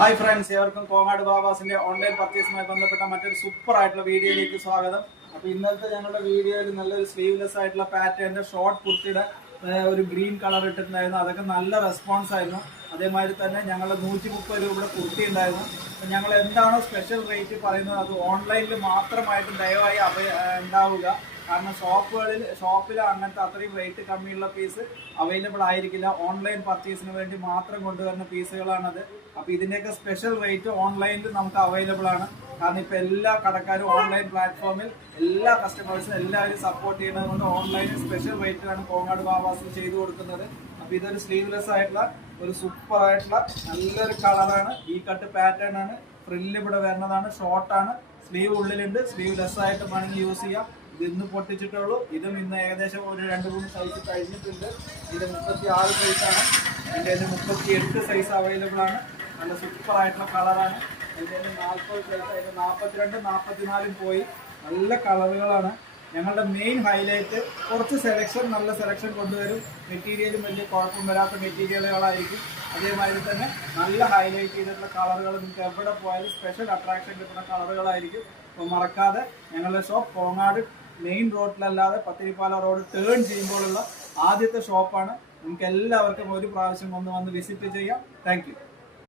Hi friends, ഏവർക്കും Kongad ബാബാസിന്റെ online പർച്ചേസുമായി ബന്ധപ്പെട്ട മറ്റൊരു സൂപ്പർ ആയിട്ടുള്ള വീഡിയോയിലേക്ക് സ്വാഗതം. അപ്പൊ ഇന്നത്തെ ഞങ്ങളുടെ വീഡിയോയിൽ നല്ലൊരു സ്ലീവ്ലെസ് ആയിട്ടുള്ള പാറ്റേണിന്റെ ഷോർട്ട് കുർത്തിയുടെ ഒരു ഗ്രീൻ കളർ ഇട്ടിട്ടുണ്ടായിരുന്നു. അതൊക്കെ നല്ല റെസ്പോൺസ് ആയിരുന്നു. അതേമാതിരി തന്നെ ഞങ്ങളുടെ 130 രൂപയുടെ കുർത്തി ഉണ്ടായിരുന്നു. ഞങ്ങൾ എന്താണോ സ്പെഷ്യൽ റേറ്റ് പറയുന്നത് അത് ഓൺലൈനിൽ മാത്രമായിട്ട് ദയവായി ഉണ്ടാവുക. കാരണം ഷോപ്പിൽ അങ്ങനത്തെ അത്രയും റേറ്റ് കമ്മിയുള്ള പീസ് അവൈലബിൾ ആയിരിക്കില്ല. ഓൺലൈൻ പർച്ചേസിന് വേണ്ടി മാത്രം കൊണ്ടുവരുന്ന പീസുകളാണത്. അപ്പോൾ ഇതിൻ്റെയൊക്കെ സ്പെഷ്യൽ റേറ്റ് ഓൺലൈനിൽ നമുക്ക് അവൈലബിൾ ആണ്. കാരണം ഇപ്പോൾ എല്ലാ കടക്കാരും ഓൺലൈൻ പ്ലാറ്റ്ഫോമിൽ എല്ലാ കസ്റ്റമേഴ്സും എല്ലാവരും സപ്പോർട്ട് ചെയ്യുന്നത് കൊണ്ട് ഓൺലൈനിൽ സ്പെഷ്യൽ റേറ്റിലാണ് കോങ്ങാട് ബാബാസിൽ ചെയ്തു കൊടുക്കുന്നത്. അപ്പോൾ ഇതൊരു സ്ലീവ്ലെസ് ആയിട്ടുള്ള ഒരു സൂപ്പർ ആയിട്ടുള്ള നല്ലൊരു കളറാണ്. ഈ കട്ട് പാറ്റേൺ ആണ്. ഫ്രില്ല് ഇവിടെ വരുന്നതാണ്. ഷോർട്ടാണ്. സ്ലീവ് ഉള്ളിലുണ്ട്. സ്ലീവ് ലെസ് ആയിട്ട് വേണമെങ്കിൽ യൂസ് ചെയ്യാം. ഇത് ഇന്ന് പൊട്ടിച്ചിട്ടുള്ളൂ. ഇതും ഇന്ന് ഏകദേശം ഒരു 2-3 സൈസ് കഴിഞ്ഞിട്ടുണ്ട്. ഇത് 36 സൈസാണ്. എൻ്റെ 38 സൈസ് അവൈലബിൾ ആണ്. നല്ല സൂപ്പർ ആയിട്ടുള്ള കളറാണ്. എൻ്റെ 40 സൈസ്, അതിൻ്റെ 42, 44 പോയി. നല്ല കളറുകളാണ്. ഞങ്ങളുടെ മെയിൻ ഹൈലൈറ്റ് കുറച്ച് നല്ല സെലക്ഷൻ കൊണ്ടുവരും. മെറ്റീരിയലും വലിയ കുഴപ്പം വരാത്ത മെറ്റീരിയലുകളായിരിക്കും. അതേമാതിരി തന്നെ നല്ല ഹൈലൈറ്റ് ചെയ്തിട്ടുള്ള കളറുകൾ നിങ്ങൾക്ക് എവിടെ പോയാലും സ്പെഷ്യൽ അട്രാക്ഷൻ കിട്ടുന്ന കളറുകളായിരിക്കും. അപ്പോൾ മറക്കാതെ ഞങ്ങളുടെ ഷോപ്പ് കോങ്ങാട് മെയിൻ റോഡിലല്ലാതെ പത്തിരിപ്പാല റോഡ് ടേൺ ചെയ്യുമ്പോഴുള്ള ആദ്യത്തെ ഷോപ്പാണ്. നിങ്ങൾക്ക് എല്ലാവർക്കും ഒരു പ്രാവശ്യം വന്ന് വിസിറ്റ് ചെയ്യാം. Thank you.